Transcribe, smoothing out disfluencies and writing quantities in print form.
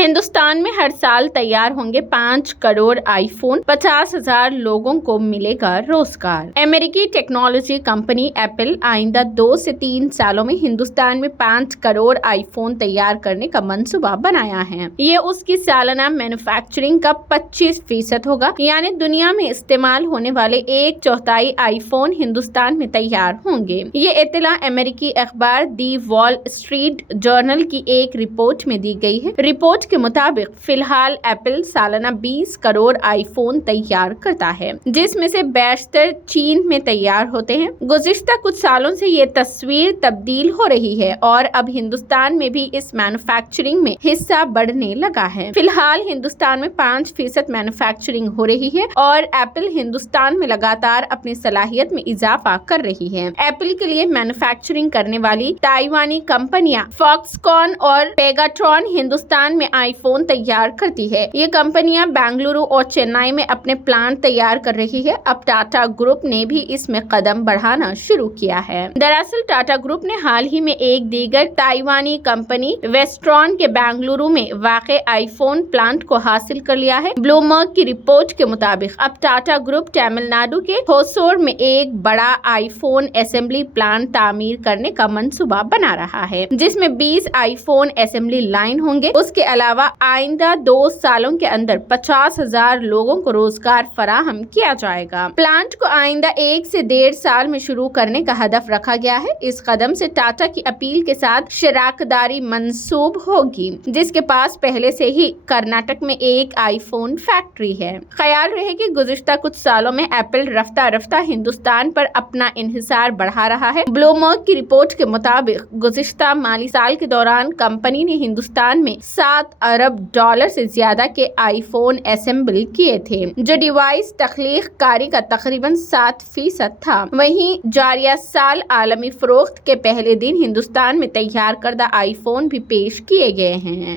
ہندوستان میں ہر سال تیار ہوں گے 5 کروڑ آئی فون، 50,000 لوگوں کو ملے گا روزگار۔ امریکی ٹیکنالوجی کمپنی ایپل آئندہ 2 سے 3 سالوں میں ہندوستان میں 5 کروڑ آئی فون تیار کرنے کا منصوبہ بنایا ہے۔ یہ اس کی سالانہ مینوفیکچرنگ کا 25% ہوگا، یعنی دنیا میں استعمال ہونے والے 1/4 آئی فون ہندوستان میں تیار ہوں گے۔ یہ اطلاع امریکی اخبار دی وال اسٹریٹ جرنل کی ایک رپورٹ میں دی گئی ہے۔ رپورٹ کے مطابق فی الحال ایپل سالانہ 20 کروڑ آئی فون تیار کرتا ہے، جس میں سے 62 چین میں تیار ہوتے ہیں۔ گزشتہ کچھ سالوں سے یہ تصویر تبدیل ہو رہی ہے اور اب ہندوستان میں بھی اس مینوفیکچرنگ میں حصہ بڑھنے لگا ہے۔ فی الحال ہندوستان میں 5% مینوفیکچرنگ ہو رہی ہے اور ایپل ہندوستان میں لگاتار اپنی صلاحیت میں اضافہ کر رہی ہے۔ ایپل کے لیے مینوفیکچرنگ کرنے والی تائیوانی کمپنیاں فاکسکون اور پیگاٹرون ہندوستان میں آئی فون تیار کرتی ہے۔ یہ کمپنیاں بنگلورو اور چنئی میں اپنے پلانٹ تیار کر رہی ہے۔ اب ٹاٹا گروپ نے بھی اس میں قدم بڑھانا شروع کیا ہے۔ دراصل ٹاٹا گروپ نے حال ہی میں ایک دیگر تائیوانی کمپنی ویسٹرون کے بنگلورو میں واقع آئی فون پلانٹ کو حاصل کر لیا ہے۔ بلومبرگ کی رپورٹ کے مطابق اب ٹاٹا گروپ تمل ناڈو کے ہوسور میں ایک بڑا آئی فون اسمبلی پلانٹ تعمیر کرنے کا منصوبہ بنا رہا ہے، جس میں 20 آئی فون اسمبلی لائن ہوں گے۔ اس کے علاوہ آئندہ 2 سالوں کے اندر 50,000 لوگوں کو روزگار فراہم کیا جائے گا۔ پلانٹ کو آئندہ 1 سے 1.5 سال میں شروع کرنے کا ہدف رکھا گیا ہے۔ اس قدم سے ٹاٹا کی ایپل کے ساتھ شراکت داری منسوخ ہوگی، جس کے پاس پہلے سے ہی کرناٹک میں ایک آئی فون فیکٹری ہے۔ خیال رہے کہ گزشتہ کچھ سالوں میں ایپل رفتہ رفتہ ہندوستان پر اپنا انحصار بڑھا رہا ہے۔ بلومبرگ کی رپورٹ کے مطابق گزشتہ مالی سال کے دوران کمپنی نے ہندوستان میں $7 ارب سے زیادہ کے آئی فون اسمبل کیے تھے، جو ڈیوائس تخلیق کاری کا تقریباً 7% تھا۔ وہیں جاریہ سال عالمی فروخت کے پہلے دن ہندوستان میں تیار کردہ آئی فون بھی پیش کیے گئے ہیں۔